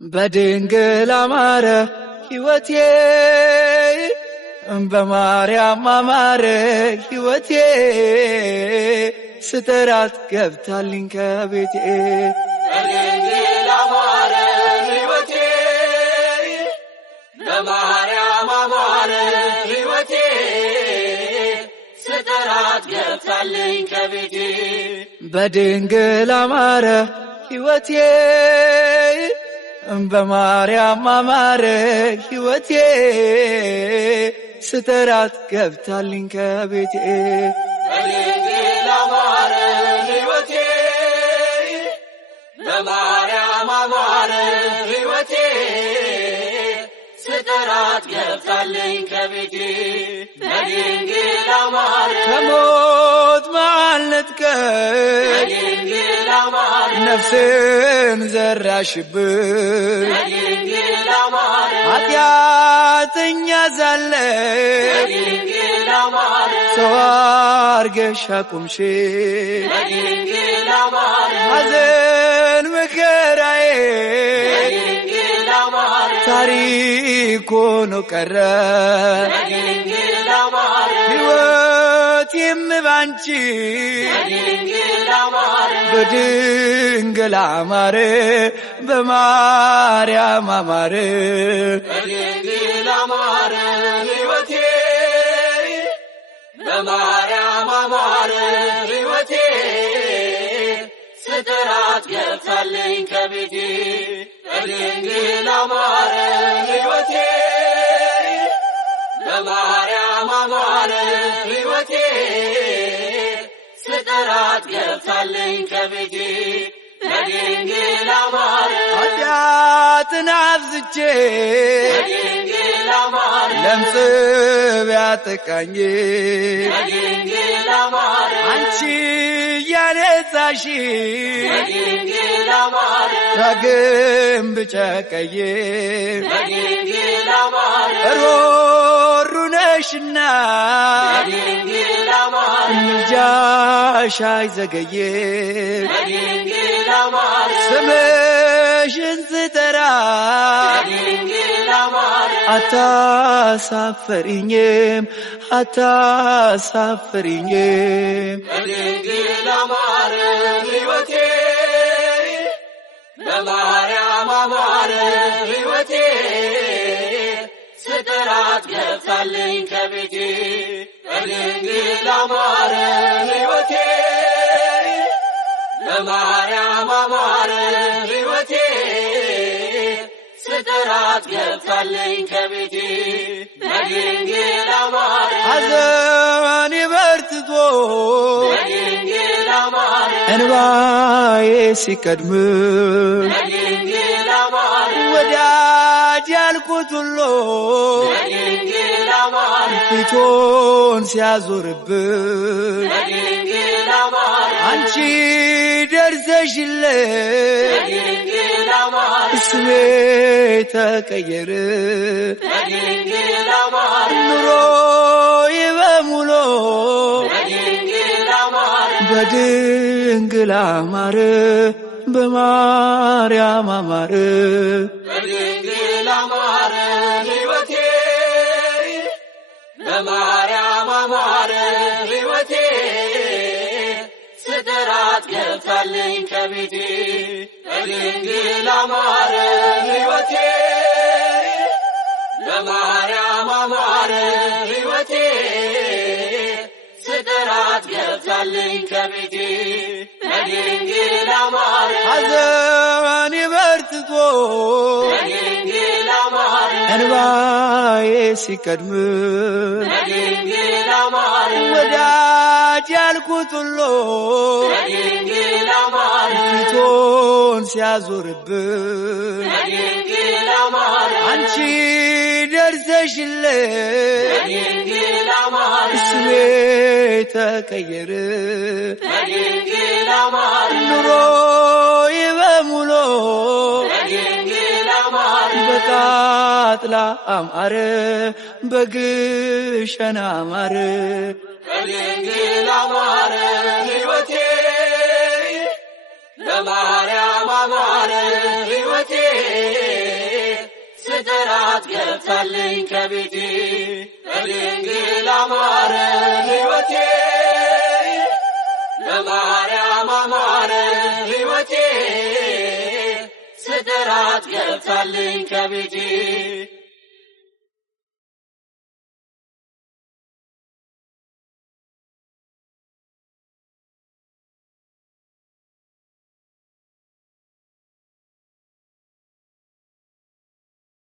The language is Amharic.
በድንግል አማረ ሕይወቴ በማርያም አማረ ሕይወቴ ስተራት ገብታልኝ ከቤቴ በድንግል አማረ ሕይወቴ በማርያም አማረ ሕይወቴ ስተራት ገብታልኝ ከቤቴ በድንግል አማረ ሕይወቴ በማርያም አማረ ሕይወቴ ስተራት ገብታልኝ ከቤቴ በድንግል አማረ ሕይወቴ በማርያም አማረ ሕይወቴ ስተራት ገብታልኝ ከቤቴ በድንግል አማረ ከሞት መሃል ነጥቀሽ በድንግል አማረ ነፍሴን ዘራሽብኝ በድንግል አማረ ኃጢአተኛ ሳለሁ በድንግል አማረ ሰው አርገሽ አቆምሽኝ በድንግል አማረ ሐዘን መከራዬ በድንግል አማረ ታሪክ ሆኖ ቀረ በድንግል አማረ ሕይወቴም ባንቺ በድንግል አማረ በድንግል አማረ በማርያም አማረ በድንግል አማረ ሕይወቴ በማርያም አማረ ሕይወቴ ስተራት ገብታልኝ ከቤቴ በድንግል አማረ ሕይወቴ በማርያም አማረ ሕይወቴ ስተራት ገብታልኝ ከቤቴ በድንግል አማረ ኃጢአትን አብዝቼ በድንግል አማረ ለምጽ ቢያጠቃኝ በድንግል አማረ አንቺ ያነጻሽ በድንግል አማረ ዳግም ብጨቀይ በድንግል አማረ ሮሩ ነሽና በድንግል አማረ ምልጃሽ አይዘገይም በድንግል አማረ ስምሽን ስጠራ በድንግል አማረ አታሳፍሪኝም አታሳፍሪኝም በድንግል አማረ ሕይወቴ በማርያም አማረ ሕይወቴ ስተራት ገብታልኝ ከቤቴ በድንግል አማረ ሕይወቴ በማርያም አማረ ሕይወቴ ስተራት ገብታልኝ ከቤቴ በድንግል አማረ ሐዘኔ በርትቶ በድንግል አማረ እንባዬ ሲቀድም በድንግል አማረ ወዳጅ ያልኩት ሁሉ በድንግል አማረ ፊቱን ሲያዞርብኝ በድንግል አማረ አንቺ ደርሰሽልኝ በድንግል አማረ ስሜ ተቀየረ በድንግል አማረ ኑሮዬ በሙሉ በድንግል አማረ በድንግል አማረ በማርያም አማረ በድንግል አማረ ሕይወቴ በማርያም አማረ ሕይወቴ ስተራት ገብታልኝ ከቤቴ በድንግል አማረ ሕይወቴ በማርያም አማረ ሕይወቴ ስተራት ገብታልኝ ከቤቴ በድንግል አማረ ሐዘኔ በርትቶ በድንግል አማረ እንባዬ ሲቀድም በድንግል አማረ ወዳጅ ያልኩት ሁሉ በድንግል አማረ ፊቱን ሲያዞርብኝ በድንግል አማረ አንቺ ደርሰሽልኝ በድንግል አማረ ስሜ ተቀየረ በድንግል አማረ ኑሮዬ በሙሉ በድንግል አማረ በቃጥላ አማረ በግሸን አማረ በድንግል አማረ ሕይወቴ በማርያም አማረ ሕይወቴ ስጠራት ገብታልኝ ከቤቴ በድንግል አማረ ሕይወቴ በማርያም አማረ ሕይወቴ ስጠራት ገብታልኝ ከቤቴ